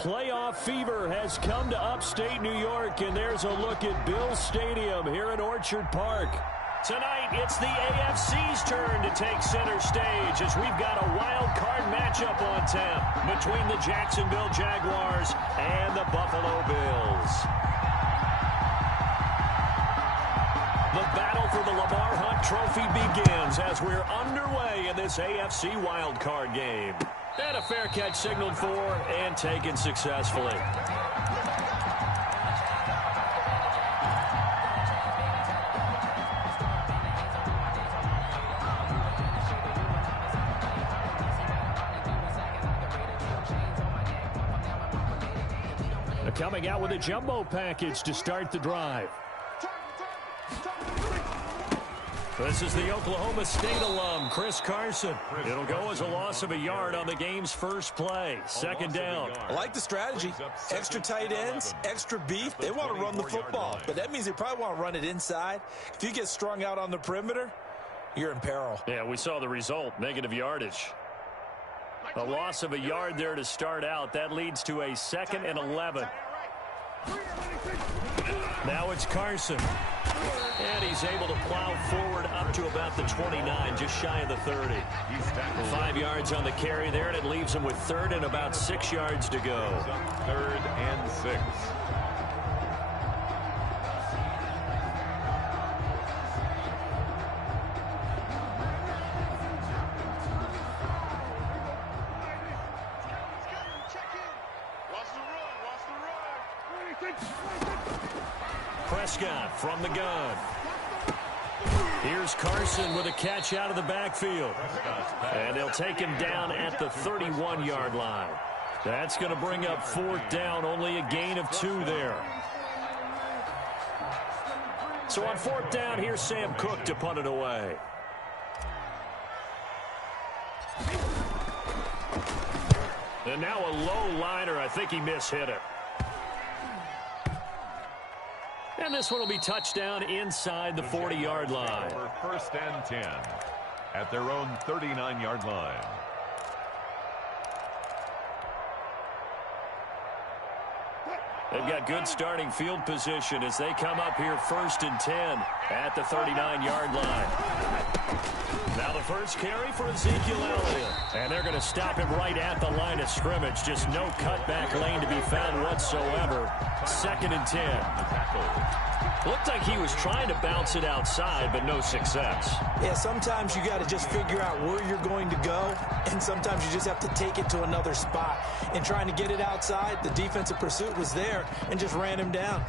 playoff fever has come to upstate New York, and there's a look at Bill Stadium here in Orchard Park. Tonight, it's the AFC's turn to take center stage as we've got a wild card matchup on tap between the Jacksonville Jaguars and the Buffalo Bills. The battle for the Lamar Hunt Trophy begins as we're underway in this AFC wildcard game. And a fair catch signaled for and taken successfully. Coming out with a jumbo package to start the drive. This is the Oklahoma State alum, Chris Carson. It'll go as a loss of a yard on the game's first play. Second down. I like the strategy. Extra tight ends, extra beef. They want to run the football, but that means they probably want to run it inside. If you get strung out on the perimeter, you're in peril. Yeah, we saw the result, negative yardage. A loss of a yard there to start out. That leads to a 2nd and 11. Now it's Carson. And he's able to plow forward up to about the 29, just shy of the 30. 5 yards on the carry there, and it leaves him with 3rd and about 6 yards to go. 3rd and 6. Prescott from the gun. Here's Carson with a catch out of the backfield. And they'll take him down at the 31-yard line. That's going to bring up 4th down, only a gain of 2 there. So on 4th down, here's Sam Cook to punt it away. And now a low liner. I think he mishit it. And this one will be touchdown inside the 40-yard line. 1st and 10 at their own 39-yard line. They've got good starting field position as they come up here 1st and 10 at the 39-yard line. Now the first carry for Ezekiel Elliott. And they're going to stop him right at the line of scrimmage. Just no cutback lane to be found whatsoever. 2nd and 10. Looked like he was trying to bounce it outside, but no success. Yeah, sometimes you got to just figure out where you're going to go, and sometimes you just have to take it to another spot. And trying to get it outside, the defensive pursuit was there and just ran him down.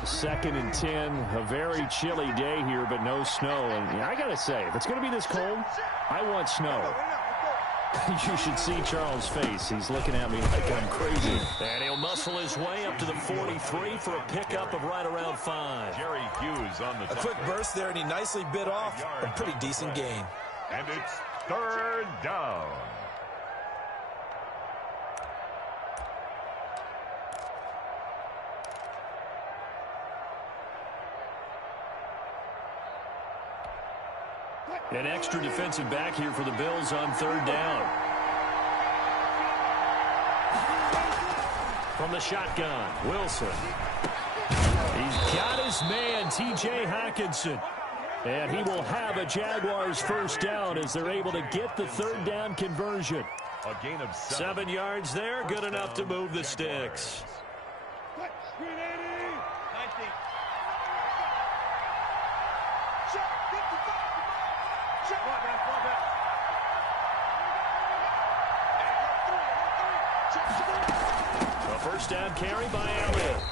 2nd and 10, a very chilly day here, but no snow. And I got to say, if it's going to be this cold, I want snow. You should see Charles' face. He's looking at me like I'm crazy. And he'll muscle his way up to the 43 for a pickup of right around 5. Jerry Hughes on the A quick burst there, and he nicely bit off a pretty decent gain. And it's 3rd down. An extra defensive back here for the Bills on 3rd down. From the shotgun, Wilson. He's got his man, T.J. Hockenson. And he will have a Jaguars 1st down as they're able to get the 3rd down conversion. A gain of 7 yards there, good enough to move the sticks. A 1st down carry by Elliott.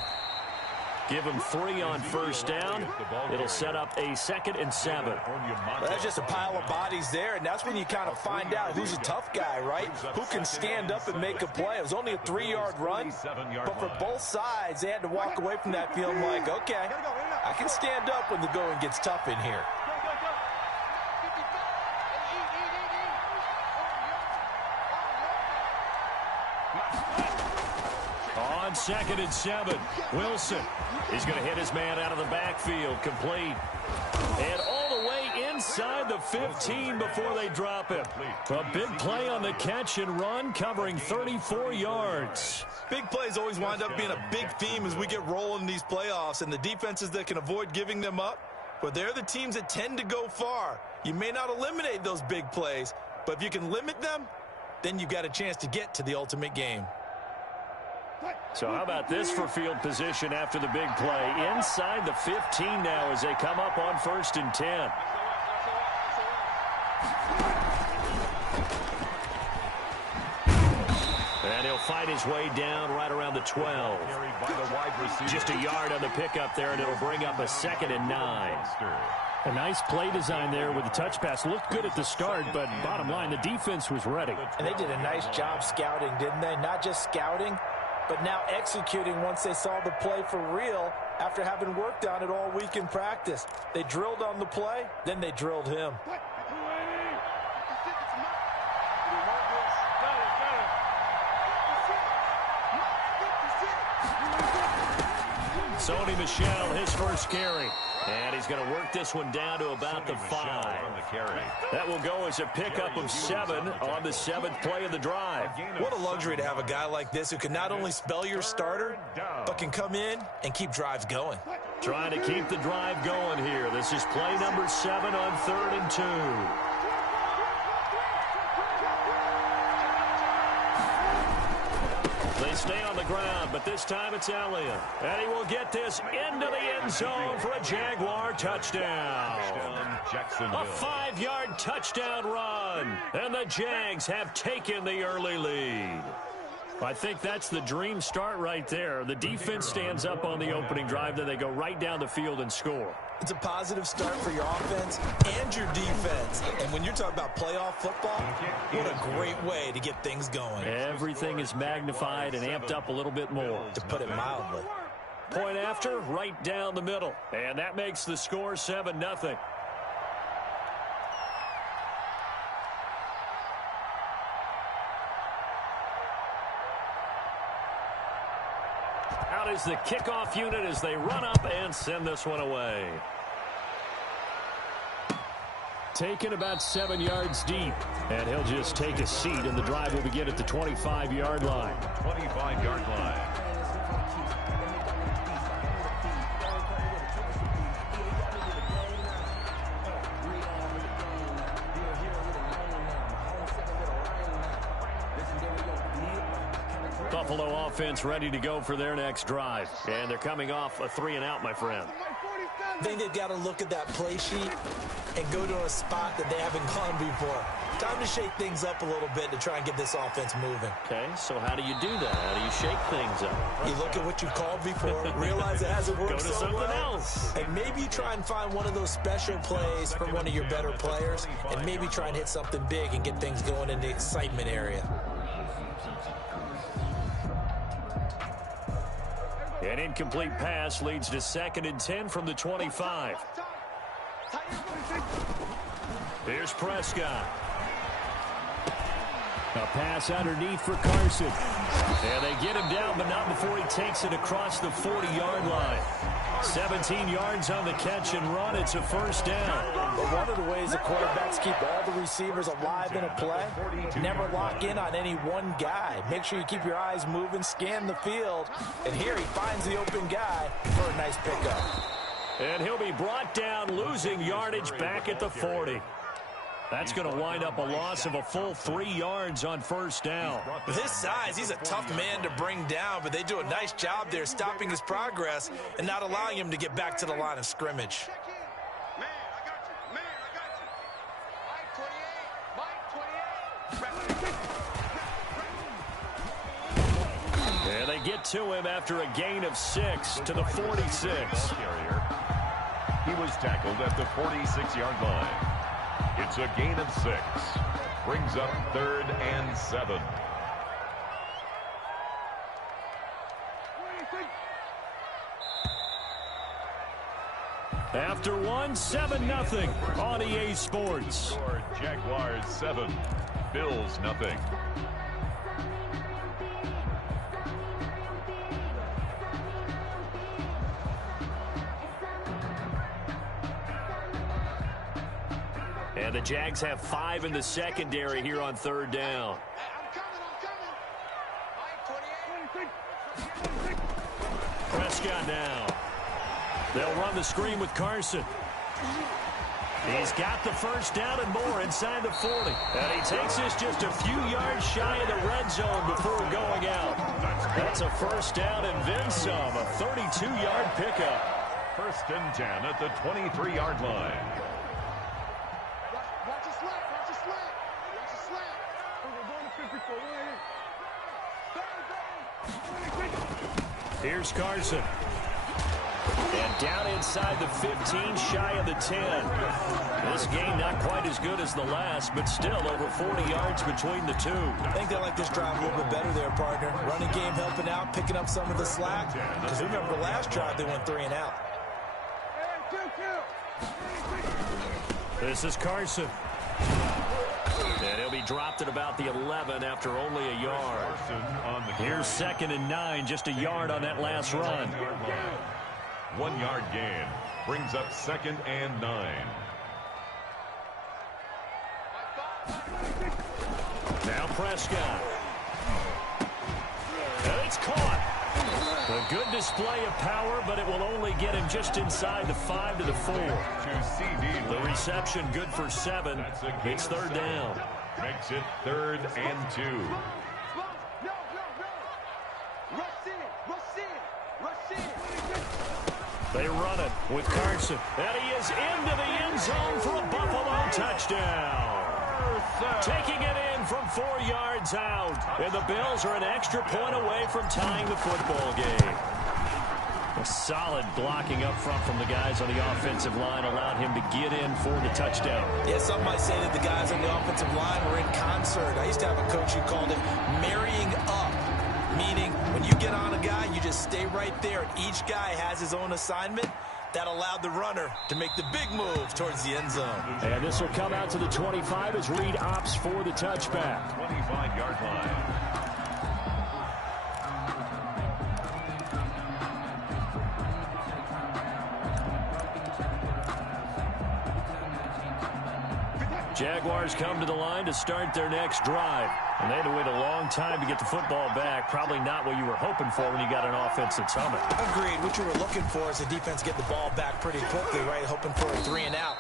Give him 3 on 1st down. It'll set up a 2nd and 7. Well, that's just a pile of bodies there, and that's when you kind of find out who's a tough guy, right? Who can stand up and make a play. It was only a 3-yard run, but for both sides, they had to walk away from that feeling like, okay, I can stand up when the going gets tough in here. On 2nd and 7, Wilson. He's going to hit his man out of the backfield, complete. And all the way inside. inside the 15 before they drop it. A big play on the catch and run, covering 34 yards. Big plays always wind up being a big theme as we get rolling in these playoffs, and the defenses that can avoid giving them up, but they're the teams that tend to go far. You may not eliminate those big plays, but if you can limit them, then you've got a chance to get to the ultimate game. So how about this for field position after the big play? Inside the 15 now as they come up on 1st and 10. And he'll fight his way down right around the 12. Just a yard on the pickup there, and it'll bring up a 2nd and 9. A nice play design there with the touch pass. Looked good at the start, but bottom line, the defense was ready. And they did a nice job scouting, didn't they? Not just scouting, but now executing once they saw the play for real after having worked on it all week in practice. They drilled on the play, then they drilled him. Sony Michel, his first carry. And he's going to work this one down to about the 5. That will go as a pickup of 7 on the 7th play of the drive. What a luxury to have a guy like this who can not only spell your starter, but can come in and keep drives going. Trying to keep the drive going here. This is play number 7 on 3rd and 2. They stay on the ground, but this time it's Elliott. And he will get this into the end zone for a Jaguar touchdown. A 5-yard touchdown run. And the Jags have taken the early lead. I think that's the dream start right there. The defense stands up on the opening drive, then they go right down the field and score. It's a positive start for your offense and your defense. And when you're talking about playoff football, what a great way to get things going. Everything is magnified and amped up a little bit more. To put it mildly. Point after, right down the middle. And that makes the score 7-0. Out is the kickoff unit as they run up and send this one away. Taken about 7 yards deep. And he'll just take a seat, and the drive will begin at the 25-yard line. 25-yard line. Buffalo offense ready to go for their next drive. And they're coming off a 3-and-out, my friend. I think they've got to look at that play sheet and go to a spot that they haven't gone before. Time to shake things up a little bit to try and get this offense moving. Okay, so how do you do that? How do you shake things up? You look at what you've called before, realize it hasn't worked Go to so something well, else. and maybe try and find one of those special plays from one of your better players, and maybe try and hit something big and get things going in the excitement area. An incomplete pass leads to 2nd and 10 from the 25. Here's Prescott. A pass underneath for Carson. And they get him down, but not before he takes it across the 40-yard line. 17 yards on the catch and run. It's a first down. But one of the ways the quarterbacks keep all the receivers alive in a play, never lock in on any one guy. Make sure you keep your eyes moving, scan the field. And here he finds the open guy for a nice pickup. And he'll be brought down, losing yardage back at the 40. That's going to wind up a loss of a full 3 yards on first down. With his size, he's a tough man to bring down, but they do a nice job there stopping his progress and not allowing him to get back to the line of scrimmage. And they get to him after a gain of 6 to the 46. He was tackled at the 46-yard line. It's a gain of 6. Brings up 3rd and 7. After 7-0 on EA Sports. Jaguars 7, Bills nothing. And the Jags have 5 in the secondary here on third down. Prescott now. They'll run the screen with Carson. He's got the first down and more inside the 40. And he takes this just a few yards shy of the red zone before going out. That's a first down and then some, a 32-yard pickup. First and 10 at the 23-yard line. Watch it slant. Watch it slant. Watch it slant. We're going to 54. Here's Carson. And down inside the 15, shy of the 10. This game not quite as good as the last, but still over 40 yards between the two. I think they like this drive a little bit better there, partner. Running game helping out, picking up some of the slack. Because remember the last drive, they went 3 and out. This is Carson. And he'll be dropped at about the 11 after only a yard. Here's 2nd and 9, just a yard on that last run. 1 yard gain brings up 2nd and 9. Now Prescott. And it's caught. A good display of power, but it will only get him just inside the 5 to the 4. The reception good for 7. It's third down. Makes it 3rd and 2. They run it with Carson. And he is into the end zone for a Buffalo touchdown. Taking it in from 4 yards out. And the Bills are an extra point away from tying the football game. A solid blocking up front from the guys on the offensive line allowed him to get in for the touchdown. Yeah, some might say that the guys on the offensive line were in concert. I used to have a coach who called it marrying up. Meaning, when you get on a guy, you just stay right there, and each guy has his own assignment. That allowed the runner to make the big move towards the end zone. And this will come out to the 25 as Reed opts for the touchback. 25-yard line. Jaguars come to the line to start their next drive. And they had to wait a long time to get the football back. Probably not what you were hoping for when you got an offense that's humming. Agreed. What you were looking for is the defense get the ball back pretty quickly, right? Hoping for a 3 and out.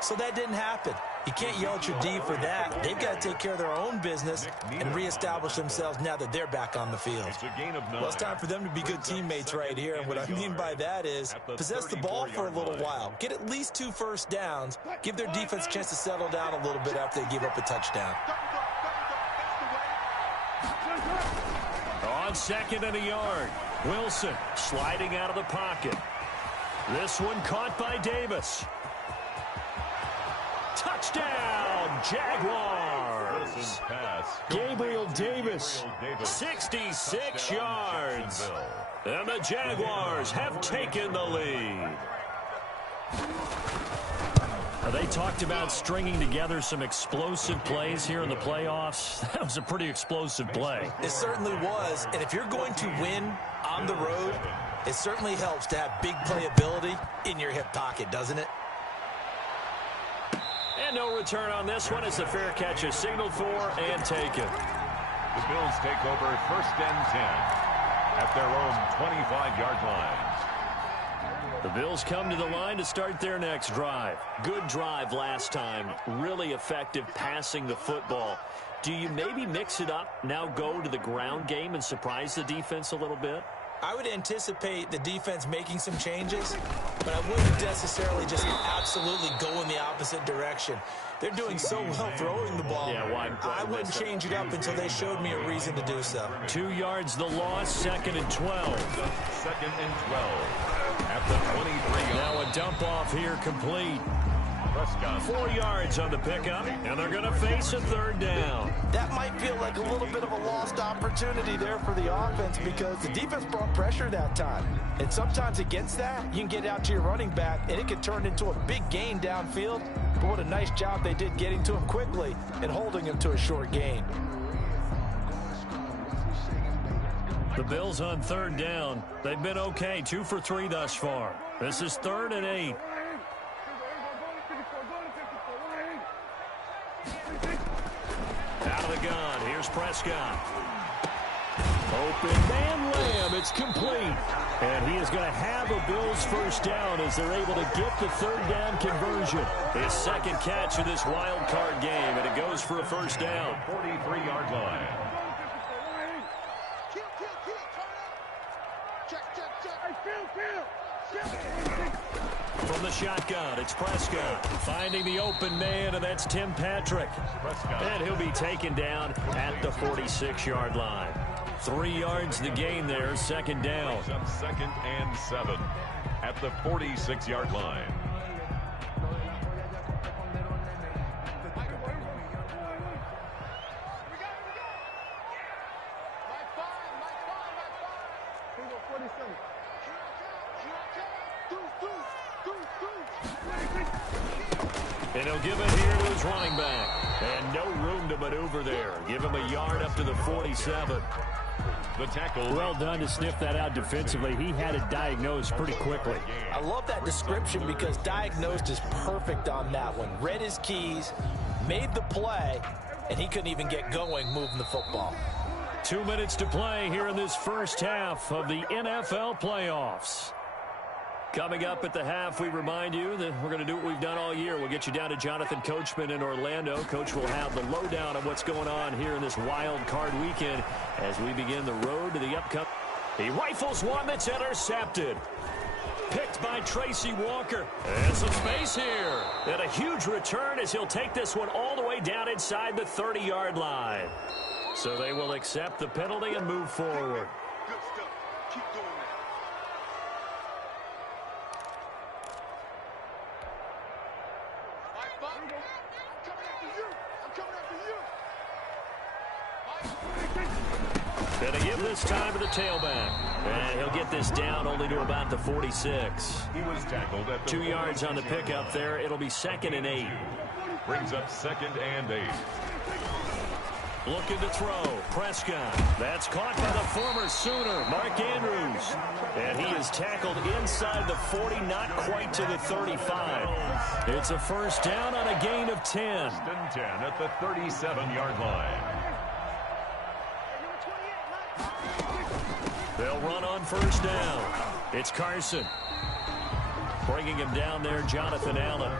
So that didn't happen. You can't yell at your D for that. They've got to take care of their own business and reestablish themselves now that they're back on the field. It's a gain of 9. Well, it's time for them to be good teammates right here. And what I mean by that is possess the ball for a little while. Get at least 2 first downs. Give their defense a chance to settle down a little bit after they give up a touchdown. On 2nd and a yard, Wilson sliding out of the pocket. This one caught by Davis. Touchdown, Jaguars. Gabriel Davis, 66 yards. And the Jaguars have taken the lead. They talked about stringing together some explosive plays here in the playoffs. That was a pretty explosive play. It certainly was. And if you're going to win on the road, it certainly helps to have big playability in your hip pocket, doesn't it? And no return on this one as the fair catch is signaled for and taken. The Bills take over 1st and 10 at their own 25-yard line. The Bills come to the line to start their next drive. Good drive last time. Really effective passing the football. Do you maybe mix it up, now go to the ground game and surprise the defense a little bit? I would anticipate the defense making some changes, but I wouldn't necessarily just absolutely go in the opposite direction. They're doing so well throwing the ball. Yeah, why I wouldn't change it up until they showed me a reason to do so. 2 yards the loss, 2nd and 12. 2nd and 12 at the 23-yard. Now a dump off here complete. 4 yards on the pickup, and they're going to face a 3rd down. That might feel like a little bit of a lost opportunity there for the offense because the defense brought pressure that time. And sometimes against that, you can get out to your running back, and it can turn into a big gain downfield. But what a nice job they did getting to him quickly and holding him to a short gain. The Bills on 3rd down. They've been okay, 2 for 3 thus far. This is 3rd and 8. of the gun. Here's Prescott. Open man Lamb. It's complete. And he is going to have a Bills first down as they're able to get the third down conversion. His second catch of this wild card game, and it goes for a first down. 43-yard line. From the shotgun, it's Prescott finding the open man, and that's Tim Patrick. And he'll be taken down at the 46-yard line. 3 yards the gain there, second down. Second and 7 at the 46-yard line. And he'll give it here to his running back. And no room to maneuver there. Give him a yard up to the 47. The tackle. Well done to sniff that out defensively. He had it diagnosed pretty quickly. I love that description because diagnosed is perfect on that one. Read his keys, made the play, and he couldn't even get going moving the football. 2 minutes to play here in this first half of the NFL playoffs. Coming up at the half, we remind you that we're going to do what we've done all year. We'll get you down to Jonathan Coachman in Orlando. Coach will have the lowdown on what's going on here in this wild card weekend as we begin the road to the upcoming. He rifles one that's intercepted. Picked by Tracy Walker. And some space here. And a huge return as he'll take this one all the way down inside the 30-yard line. So they will accept the penalty and move forward. Good stuff. Keep doing that. Going to give this time to the tailback. And he'll get this down only to about the 46. He was tackled at the 2 yards on the pickup there. It'll be 2nd and 8. Brings up 2nd and 8. Looking to throw. Prescott. That's caught by the former Sooner, Mark Andrews. And he is tackled inside the 40, not quite to the 35. It's a first down on a gain of 10. 10 at the 37-yard line. They'll run on first down. It's Carson. Bringing him down there, Jonathan Allen.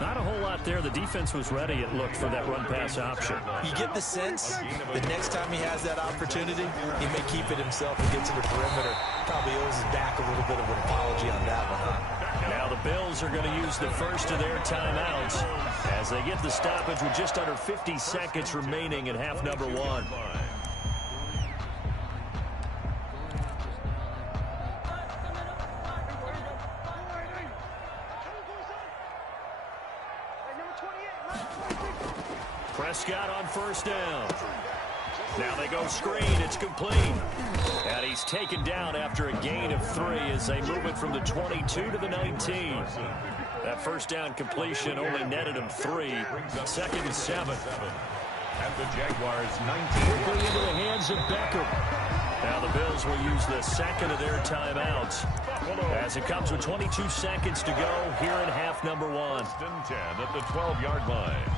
Not a whole lot there. The defense was ready, it looked, for that run-pass option. You get the sense the next time he has that opportunity, he may keep it himself and get to the perimeter. Probably owes his back a little bit of an apology on that one, huh? Now the Bills are going to use the first of their timeouts as they get the stoppage with just under 50 seconds remaining in half number 1. Prescott on first down. Now they go screen. It's complete. And he's taken down after a gain of 3 as they move it from the 22 to the 19. That first down completion only netted him 3. 2nd and 7. At the Jaguars' 19. Quickly into the hands of Beckham. Now the Bills will use the second of their timeouts as it comes with 22 seconds to go here in half number 1. 10 at the 12-yard line.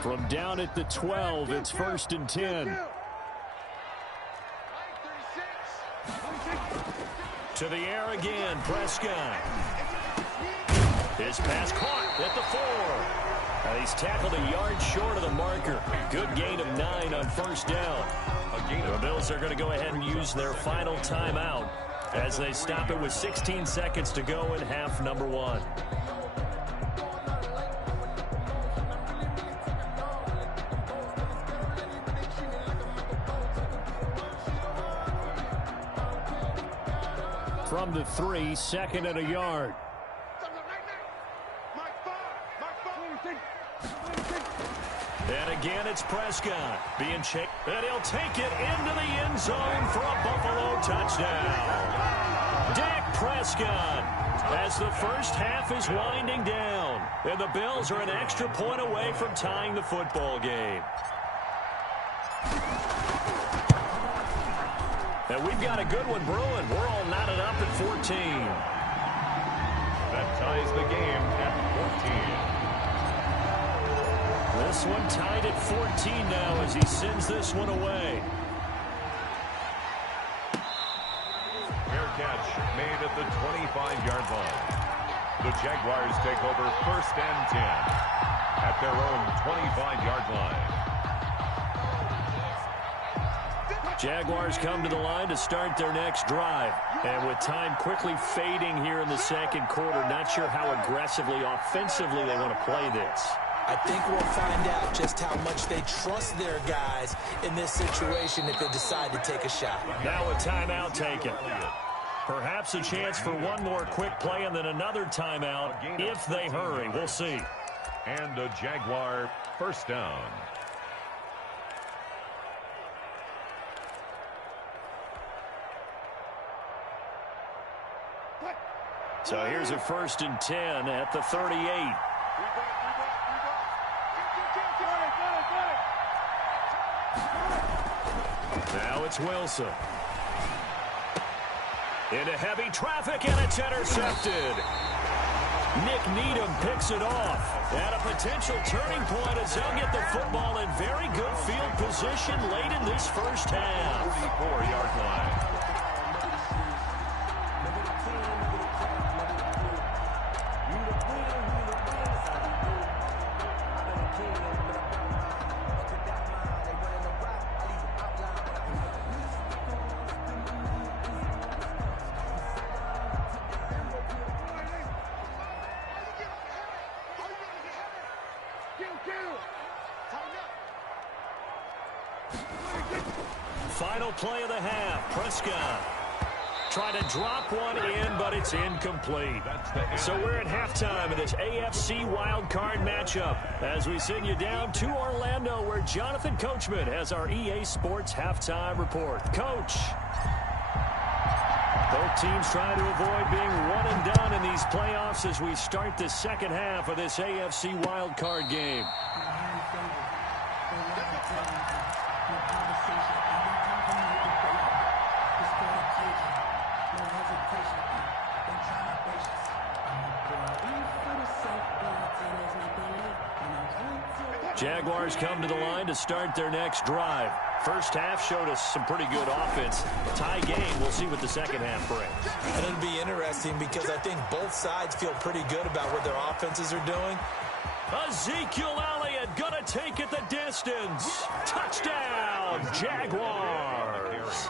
From down at the 12, it's 1st and 10. To the air again, Prescott. His pass caught at the 4. And he's tackled a yard short of the marker. Good gain of 9 on first down. The Bills are going to go ahead and use their final timeout as they stop it with 16 seconds to go in half number 1. From the 3, 2nd and a yard. And again, it's Prescott being checked. And he'll take it into the end zone for a Buffalo touchdown. Dak Prescott as the first half is winding down. And the Bills are an extra point away from tying the football game. And we've got a good one brewing. We're all knotted up at 14. That ties the game at 14. This one tied at 14 now as he sends this one away. Fair catch made at the 25-yard line. The Jaguars take over 1st and 10 at their own 25-yard line. Jaguars come to the line to start their next drive. And with time quickly fading here in the second quarter, not sure how aggressively, offensively they want to play this. I think we'll find out just how much they trust their guys in this situation if they decide to take a shot. Now a timeout taken. Perhaps a chance for one more quick play and then another timeout if they hurry. We'll see. And a Jaguar 1st down. So here's a 1st and 10 at the 38. Now it's Wilson. Into heavy traffic, and it's intercepted. Nick Needham picks it off. At a potential turning point as they'll get the football in very good field position late in this first half. 44-yard line. Final play of the half. Prescott trying to drop one in, but it's incomplete. So we're at halftime of this AFC wildcard matchup as we send you down to Orlando where Jonathan Coachman has our EA Sports halftime report. Coach. Both teams trying to avoid being one and done in these playoffs as we start the second half of this AFC wildcard game. Jaguars come to the line to start their next drive. First half showed us some pretty good offense. Tie game. We'll see what the second half brings. And it'll be interesting because I think both sides feel pretty good about what their offenses are doing. Ezekiel Elliott gonna take it the distance. Touchdown, Jaguars.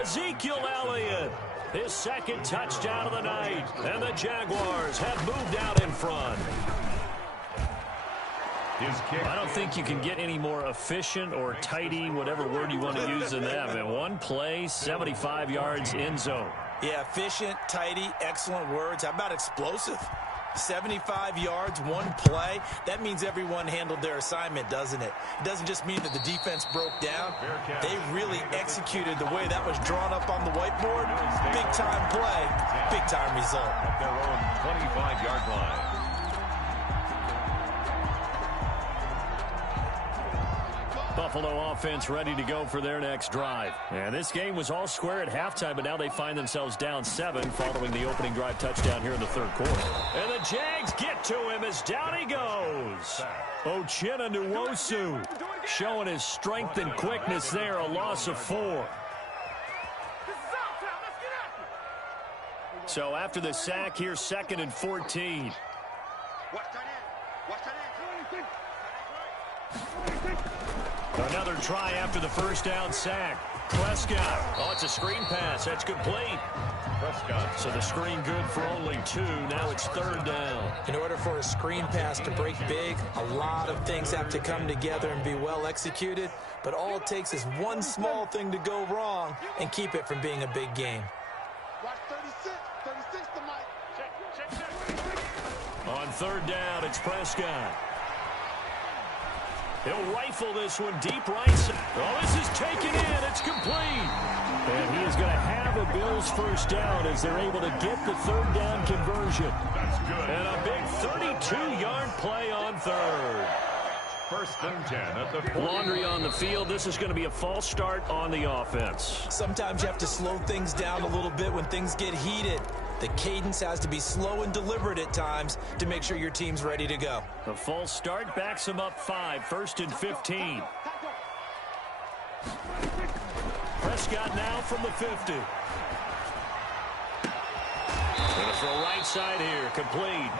Ezekiel Elliott, his second touchdown of the night. And the Jaguars have moved out in front. I don't think you can get any more efficient or tidy, whatever word you want to use in that. Man, one play, 75 yards in zone. Yeah, efficient, tidy, excellent words. How about explosive? 75 yards, one play. That means everyone handled their assignment, doesn't it? It doesn't just mean that the defense broke down. They really executed the way that was drawn up on the whiteboard. Big-time play, big-time result. At their own 25-yard line. Buffalo offense ready to go for their next drive. And this game was all square at halftime, but now they find themselves down 7 following the opening drive touchdown here in the third quarter. And the Jags get to him as down he goes. Uchenna Nwosu showing his strength and quickness there, a loss of 4. So after the sack, here's 2nd and 14. Another try after the first down sack. Prescott. Oh, it's a screen pass. That's complete. Prescott. So the screen good for only 2. Now it's 3rd down. In order for a screen pass to break big, a lot of things have to come together and be well executed. But all it takes is one small thing to go wrong and keep it from being a big game. Watch 36. 36 to Mike. On 3rd down, it's Prescott. He'll rifle this one deep right. Oh, this is taken in. It's complete. And he is going to have a Bills first down as they're able to get the 3rd down conversion. That's good. And a big 32-yard play on 3rd. 1st and 10 at the 40. Laundry on the field. This is going to be a false start on the offense. Sometimes you have to slow things down a little bit when things get heated. The cadence has to be slow and deliberate at times to make sure your team's ready to go. The false start backs him up 5, 1st and 15. Prescott now from the 50. Going to throw right side here, complete.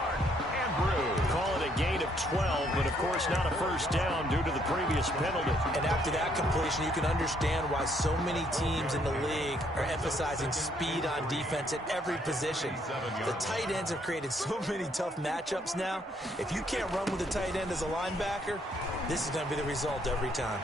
Call it a gain of 12, but of course not a first down due to the previous penalty. And after that completion, you can understand why so many teams in the league are emphasizing speed on defense at every position. The tight ends have created so many tough matchups now. If you can't run with a tight end as a linebacker, this is going to be the result every time.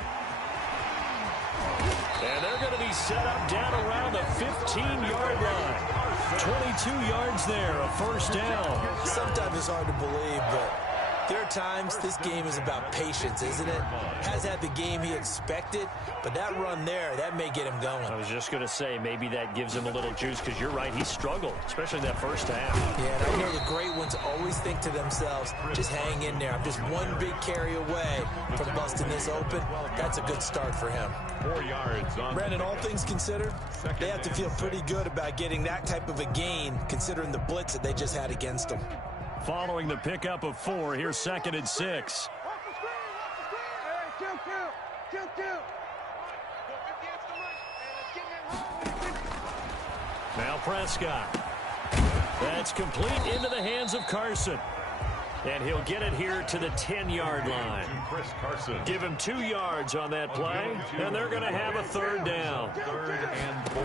And they're going to be set up down around the 15-yard line. 22 yards there, a first down. Sometimes it's hard to believe, but there are times this game is about patience, isn't it? Has had the game he expected, but that run there, that may get him going. I was just going to say, maybe that gives him a little juice, because you're right, he struggled, especially in that first half. Yeah, and I know the great ones always think to themselves, just hang in there. I'm just one big carry away from busting this open. That's a good start for him. 4 yards on. Brandon, all things considered, they have to feel pretty good about getting that type of a gain, considering the blitz that they just had against them. Following the pickup of 4, here's 2nd and 6. Now Prescott. That's complete into the hands of Carson. And he'll get it here to the 10-yard line. Chris Carson. Give him 2 yards on that play, and they're going to have a third down. 3rd and 4.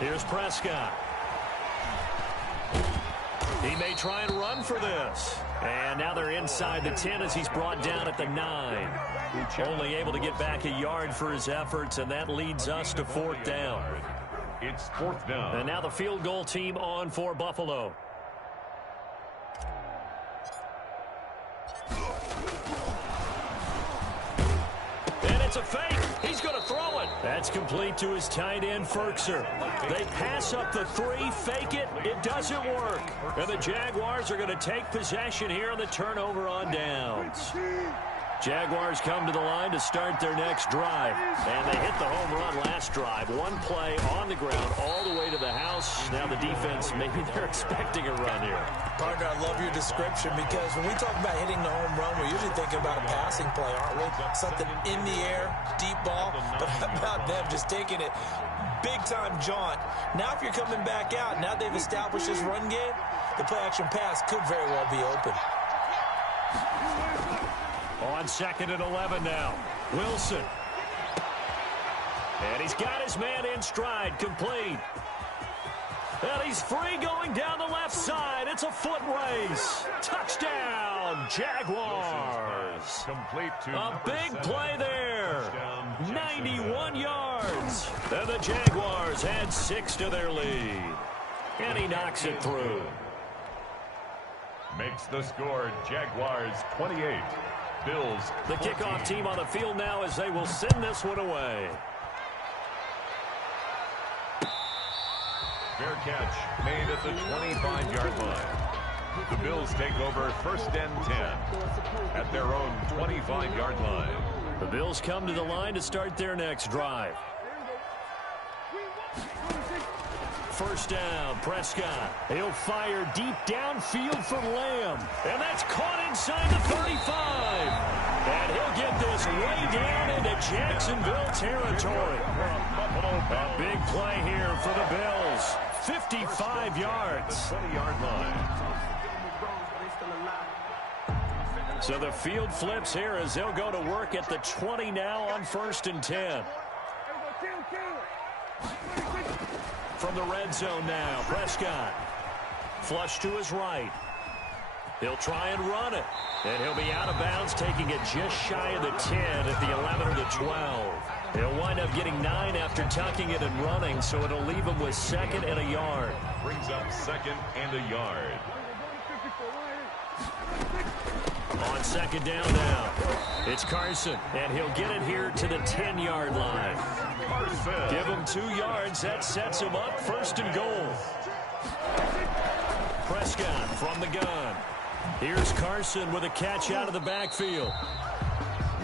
Here's Prescott. He may try and run for this. And now they're inside the 10 as he's brought down at the 9. Only able to get back a yard for his efforts, and that leads us to 4th down. It's 4th down. And now the field goal team on for Buffalo. And it's a fake. He's going to throw it. That's complete to his tight end, Ferkser. They pass up the 3, fake it. It doesn't work. And the Jaguars are going to take possession here on the turnover on downs. Jaguars come to the line to start their next drive. And they hit the home run last drive. One play on the ground all the way to the house. Now the defense, maybe they're expecting a run here. Partner, I love your description, because when we talk about hitting the home run, we're usually thinking about a passing play, aren't we? Something in the air, deep ball. But how about them just taking it big-time jaunt? Now if you're coming back out, now they've established this run game, the play-action pass could very well be open. On 2nd and 11 now. Wilson. And he's got his man in stride, complete. And he's free going down the left side. It's a foot race. Touchdown, Jaguars. Complete to a big play there. 91 yards. And the Jaguars add 6 to their lead. And he knocks it through. Makes the score Jaguars 28. Bills. The kickoff team on the field now as they will send this one away. Fair catch made at the 25-yard line. The Bills take over 1st and 10 at their own 25-yard line. The Bills come to the line to start their next drive. First down, Prescott. He'll fire deep downfield for Lamb. And that's caught inside the 35. And he'll get this way down into Jacksonville territory. A big play here for the Bills. 55 yards. 20-yard line. So the field flips here as they'll go to work at the 20 now on 1st and 10. From the red zone now, Prescott. Flush to his right. He'll try and run it. And he'll be out of bounds, taking it just shy of the 10 at the 11 or the 12. He'll wind up getting 9 after tucking it and running, so it'll leave him with 2nd and a yard. Brings up 2nd and a yard. On 2nd down now, it's Carson, and he'll get it here to the 10-yard line. Carson. Give him 2 yards. That sets him up 1st and goal. Prescott from the gun. Here's Carson with a catch out of the backfield.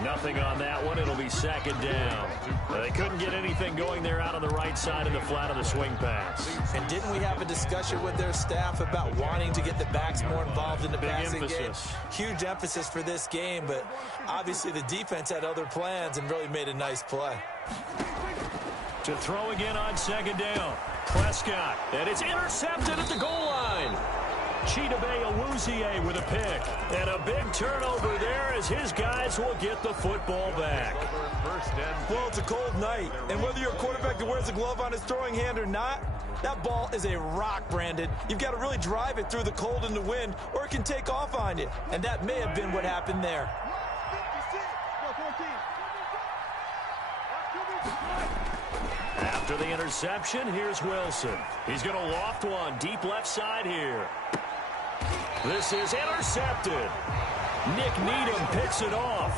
Nothing on that one. It'll be second down. They couldn't get anything going there out on the right side of the flat of the swing pass. And didn't we have a discussion with their staff about wanting to get the backs more involved in the passing game? Huge emphasis for this game, but obviously the defense had other plans and really made a nice play. To throw again on second down. Prescott, and it's intercepted at the goal line. Chidobe Awuzie with a pick. And a big turnover there as his guys will get the football back. Well, it's a cold night, and whether you're a quarterback that wears a glove on his throwing hand or not, that ball is a rock, Brandon. You've got to really drive it through the cold and the wind, or it can take off on you. And that may have been what happened there. After the interception, here's Wilson. He's going to loft one deep left side here. This is intercepted. Nick Needham picks it off.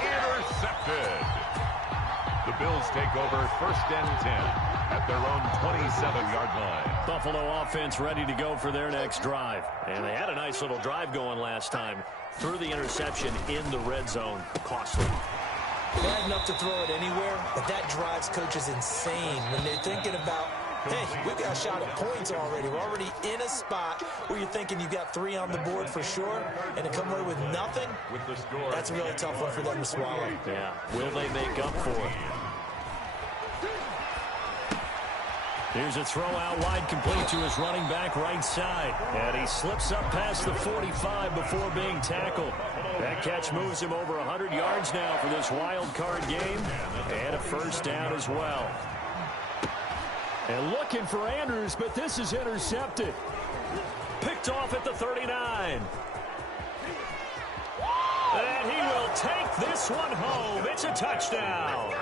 Intercepted. The Bills take over first and 10 at their own 27-yard line. Buffalo offense ready to go for their next drive. And they had a nice little drive going last time. Threw the interception in the red zone. Costly. Bad enough to throw it anywhere, but that drives coaches insane when they're thinking about, hey, we've got a shot at points already. We're already in a spot where you're thinking you've got 3 on the board for sure, and to come away with nothing, that's a really tough one for them to swallow. Yeah, will they make up for it? Here's a throw out wide complete to his running back right side. And he slips up past the 45 before being tackled. That catch moves him over 100 yards now for this wild card game. And a first down as well. And looking for Andrews, but this is intercepted. Picked off at the 39. And he will take this one home. It's a touchdown.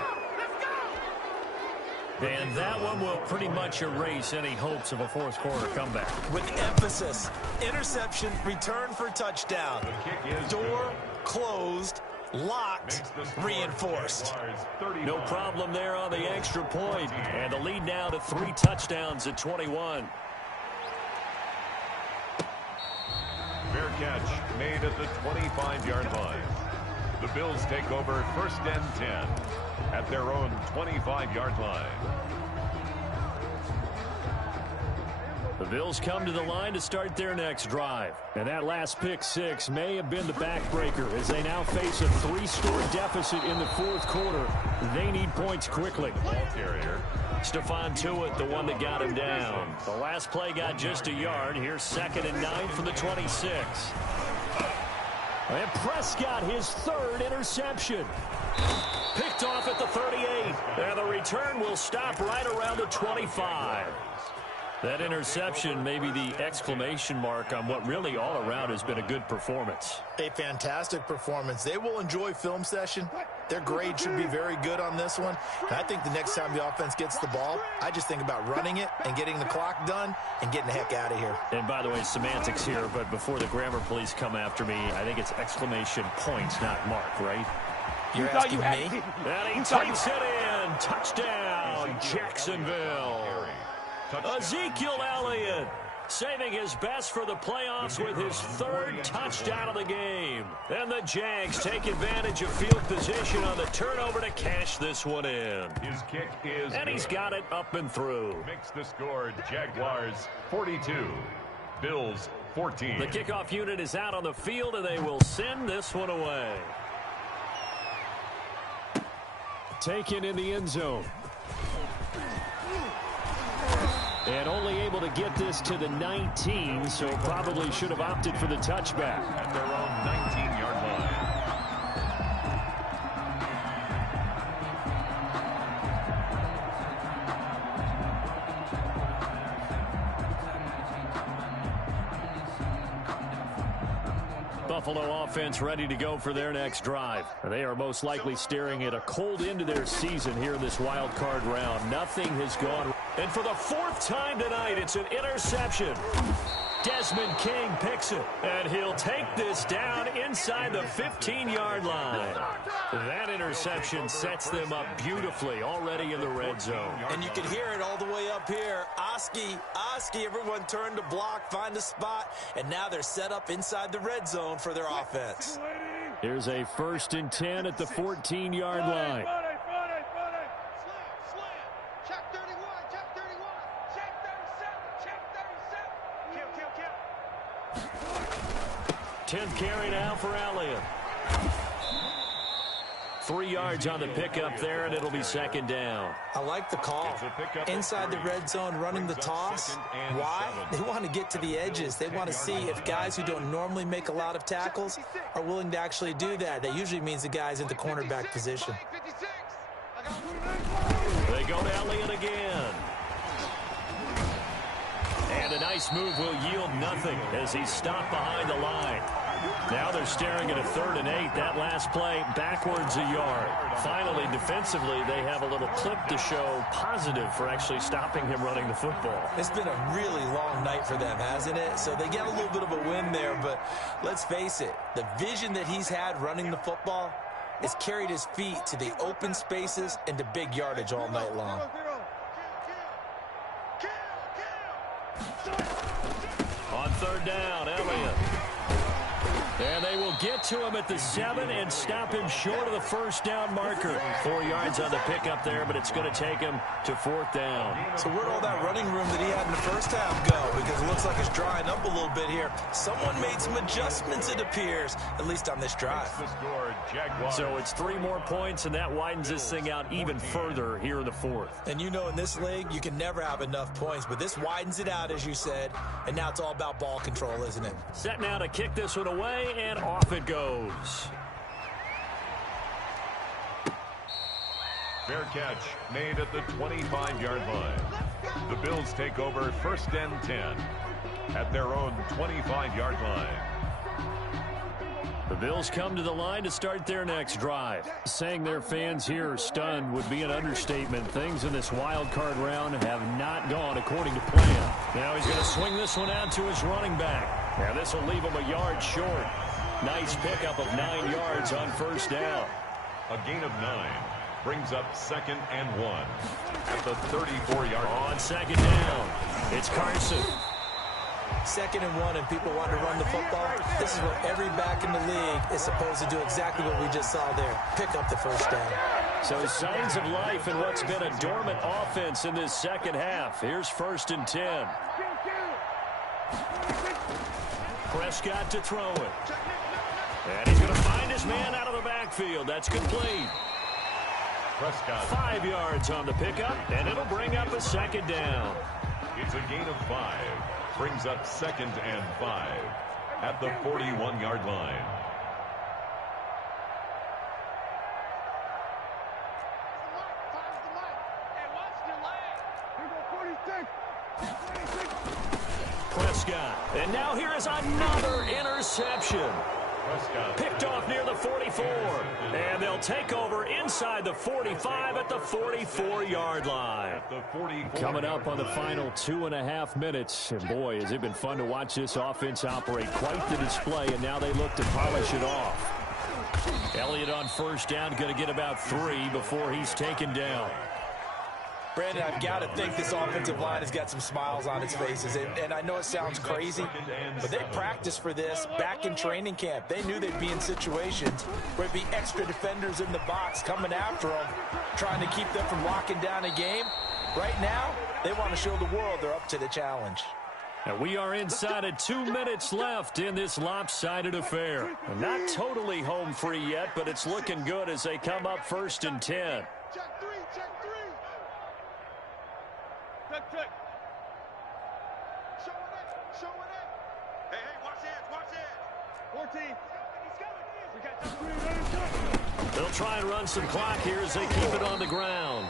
And that one will pretty much erase any hopes of a fourth quarter comeback. With emphasis, interception, return for touchdown. Door closed, locked, reinforced. No problem there on the extra point. And the lead now to 3 touchdowns at 21. Fair catch made at the 25-yard line. The Bills take over first and 10 at their own 25-yard line. The Bills come to the line to start their next drive. And that last pick six may have been the backbreaker as they now face a 3-score deficit in the fourth quarter. They need points quickly. Ball carrier. Stephon Tuitt, the one that got him down. The last play got just a yard. Here's 2nd and 9 from the 26. And Prescott, his 3rd interception. Picked off at the 38. And the return will stop right around the 25. That interception may be the exclamation mark on what really all around has been a good performance. A fantastic performance. They will enjoy film session. Their grade should be very good on this one. And I think the next time the offense gets the ball, I just think about running it and getting the clock done and getting the heck out of here. And by the way, semantics here, but before the grammar police come after me, I think it's exclamation points, not mark, right? You're asking me? And he takes it in. Touchdown, Jacksonville. Ezekiel Elliott saving his best for the playoffs with his 3rd touchdown of the game. And the Jags take advantage of field position on the turnover to cash this one in. His kick is and he's got it up and through. Makes the score Jaguars 42, Bills 14. The kickoff unit is out on the field, and they will send this one away. Taken in the end zone. And only able to get this to the 19, so probably should have opted for the touchback. At their own 19-yard line. Buffalo offense ready to go for their next drive. They are most likely staring at a cold end to their season here in this wild card round. Nothing has gone. And for the 4th time tonight, it's an interception. Desmond King picks it, and he'll take this down inside the 15-yard line. That interception sets them up beautifully already in the red zone. And you can hear it all the way up here. Oski, everyone turned to block, find a spot, and now they're set up inside the red zone for their offense. Here's a 1st and 10 at the 14-yard line. Check 31, check 31, check 37, check 37. 10th carry now for Elliott. 3 yards on the pickup there, and it'll be 2nd down. I like the call. Inside the red zone, running the toss. Why? They want to get to the edges. They want to see if guys who don't normally make a lot of tackles are willing to actually do that. That usually means the guy's in the cornerback position. They go to Elliott again. And a nice move will yield nothing as he's stopped behind the line. Now they're staring at a 3rd and 8. That last play backwards a yard. Finally, defensively, they have a little clip to show positive for actually stopping him running the football. It's been a really long night for them, hasn't it? So they get a little bit of a win there, but let's face it, the vision that he's had running the football has carried his feet to the open spaces and to big yardage all night long. On 3rd down, Elliott. And they will get to him at the 7 and stop him short of the 1st down marker. 4 yards on the pickup there, but it's going to take him to 4th down. So where'd all that running room that he had in the first half go? Because it looks like it's drying up a little bit here. Someone made some adjustments, it appears, at least on this drive. So it's 3 more points, and that widens this thing out even further here in the 4th. And you know in this league, you can never have enough points, but this widens it out, as you said, and now it's all about ball control, isn't it? Set now to kick this one away, and off it goes. Fair catch made at the 25-yard line. The Bills take over 1st and 10 at their own 25-yard line. The Bills come to the line to start their next drive. Saying their fans here are stunned would be an understatement. Things in this wild card round have not gone according to plan. Now he's going to swing this one out to his running back. Now this will leave him a yard short. Nice pickup of 9 yards on 1st down. A gain of 9 brings up 2nd and 1 at the 34-yard line. On 2nd down, it's Carson. 2nd and 1 and people want to run the football. This is what every back in the league is supposed to do, exactly what we just saw there. Pick up the 1st down. So signs of life in what's been a dormant offense in this 2nd half. Here's 1st and 10. Prescott to throw it. And he's going to find his man out of the backfield. That's complete. Prescott. 5 yards on the pickup, and it'll bring up a 2nd down. It's a gain of 5. Brings up 2nd and 5 at the 41-yard line. Prescott. And now here is another interception. Prescott. Picked off near the 44. And they'll take over inside the 45 at the 44-yard line. Coming up on the final 2.5 minutes. And boy, has it been fun to watch this offense operate. Quite the display, and now they look to polish it off. Elliott on 1st down, going to get about 3 before he's taken down. Brandon, I've got to think this offensive line has got some smiles on its faces. And I know it sounds crazy, but they practiced for this back in training camp. They knew they'd be in situations where there'd be extra defenders in the box coming after them, trying to keep them from locking down a game. Right now, they want to show the world they're up to the challenge. And we are inside of 2 minutes left in this lopsided affair. And not totally home free yet, but it's looking good as they come up 1st and 10. Check 3, check 3. Check. Show it. Hey, watch it. 14. They'll try and run some clock here as they keep it on the ground.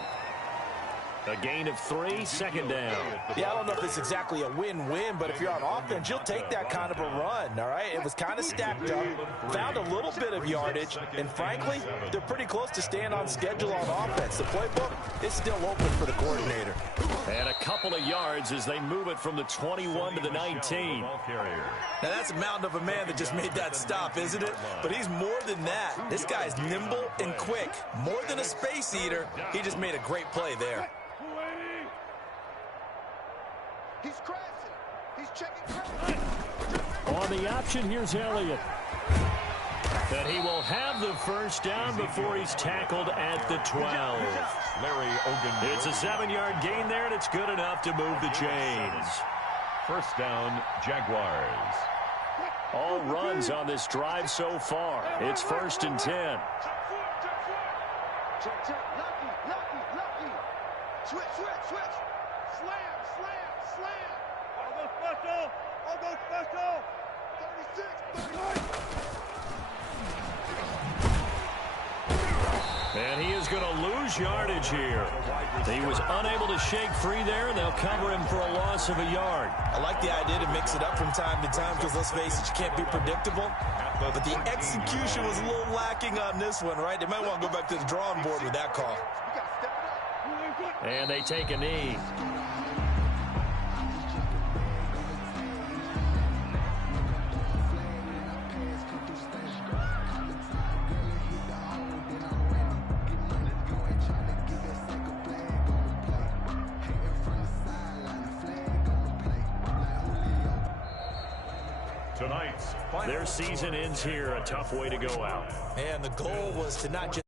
A gain of 3, 2nd down. Yeah, I don't know if it's exactly a win-win, but if you're on offense, you'll take that kind of a run, all right? It was kind of stacked up, found a little bit of yardage, and frankly, they're pretty close to staying on schedule on offense. The playbook is still open for the coordinator. And a couple of yards as they move it from the 21 to the 19. Now, that's a mountain of a man that just made that stop, isn't it? But he's more than that. This guy's nimble and quick. More than a space eater, he just made a great play there. He's crashing. He's checking. On the option, here's Elliott. And he will have the first down before he's tackled at the 12. Larry Ogun. It's a 7-yard gain there, and it's good enough to move the chains. First down, Jaguars. All runs on this drive so far. It's first and 10. Check. Lucky. Switch. Slam. I'll go special. 36, 39. And he is going to lose yardage here. He was unable to shake free there, and they'll cover him for a loss of a yard. I like the idea to mix it up from time to time because, let's face it, you can't be predictable. But the execution was a little lacking on this one, right? They might want to go back to the drawing board with that call. And they take a knee. Tonight's Their season ends here. A tough way to go out. And the goal was to not just